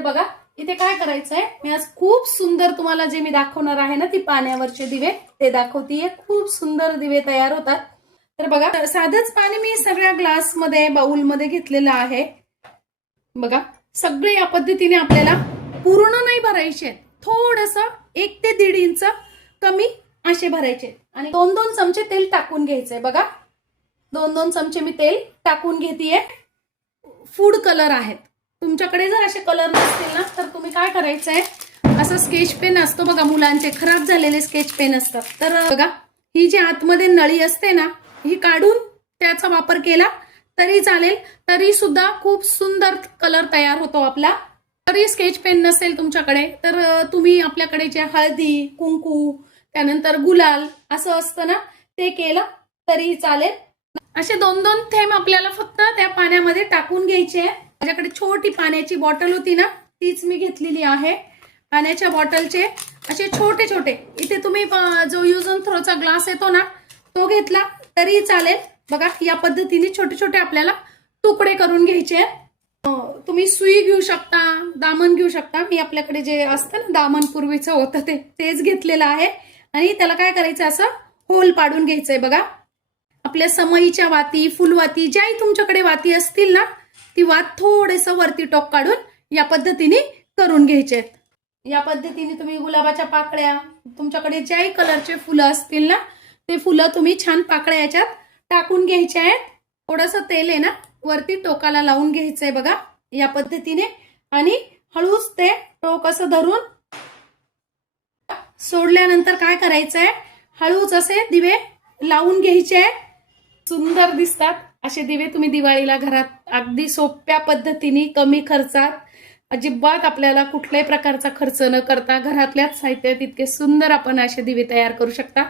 बघा इथे काय करायचंय, मी आज खूप सुंदर तुम्हाला जे मी दाखवणार आहे ना ती पाण्यावरचे दिवे ते दाखवतीये। खूप सुंदर दिवे तयार होतात। तर बघा साधंच पाणी मी सगळ्या ग्लास मध्ये बाउल मध्ये घेतलेलं आहे। बघा सगळे या पद्धतीने आपल्याला पूर्ण नाही भरायचे, थोडंसं 1 ते 1.5 इंच कमी असे भरायचे आणि 2-2 चमचे तेल टाकून घ्यायचंय। बघा 2-2 चमचे मी तेल टाकून घेतेय। फूड कलर आहेत, तुमच्याकडे जर असे कलर नसतील ना तर तुम्ही काय करायचंय, असं स्केच पेन असतो बघा, मुलांचे खराब झालेले स्केच पेन असतात, तर बघा ही जी आतमध्ये नळी असते ना ही काढून त्याचा वापर केला तरी चालेल, तरी सुद्धा खूप सुंदर कलर तयार होतो आपला। तरी स्केच पेन नसेल तुमच्याकडे तर तुम्ही आपल्याकडे जे हळदी कुंकू त्यानंतर गुलाल असं असतं ना ते केलं तरी चालेल। असे 2-2 थेंब आपल्याला फक्त त्या पाण्यामध्ये टाकून घ्यायचे। माझ्याकडे छोटी पाण्याची बॉटल होती ना तीच मी घेतलेली आहे। पाण्याच्या बॉटलचे असे छोटे छोटे, इथे तुम्ही जो यूज अँड थ्रोचा ग्लास येतो ना तो घेतला तरी चालेल। बघा या पद्धतीने छोटे छोटे आपल्याला तुकडे करून घ्यायचे। तुम्ही सुई घेऊ शकता, दामन घेऊ शकता। मी आपल्याकडे जे असतं ना दामन पूर्वीचं होतं तेच घेतलेलं आहे आणि त्याला काय करायचं, असं होल पाडून घ्यायचंय। बघा आपल्या समईच्या वाती, फुलवाती, ज्याही तुमच्याकडे वाती असतील ना ती वात थोडेसं वरती टोक काढून या पद्धतीने करून घ्यायचे। या पद्धतीने तुम्ही गुलाबाच्या पाकळ्या, तुमच्याकडे ज्याही कलरचे फुलं असतील ना ते फुलं तुम्ही छान पाकळ्या याच्यात टाकून घ्यायचे आहेत। थोडंसं तेल आहे ना वरती टोकाला लावून घ्यायचंय बघा या पद्धतीने आणि हळूच ते टोक असं धरून सोडल्यानंतर काय करायचंय, हळूच असे दिवे लावून घ्यायचे। सुंदर दिसतात असे दिवे तुम्ही दिवाळीला घरात अगदी सोप्या पद्धतीने कमी खर्चात, अजिबात आपल्याला कुठल्याही प्रकारचा खर्च न करता घरातल्याच साहित्यात इतके सुंदर आपण असे दिवे तयार करू शकता।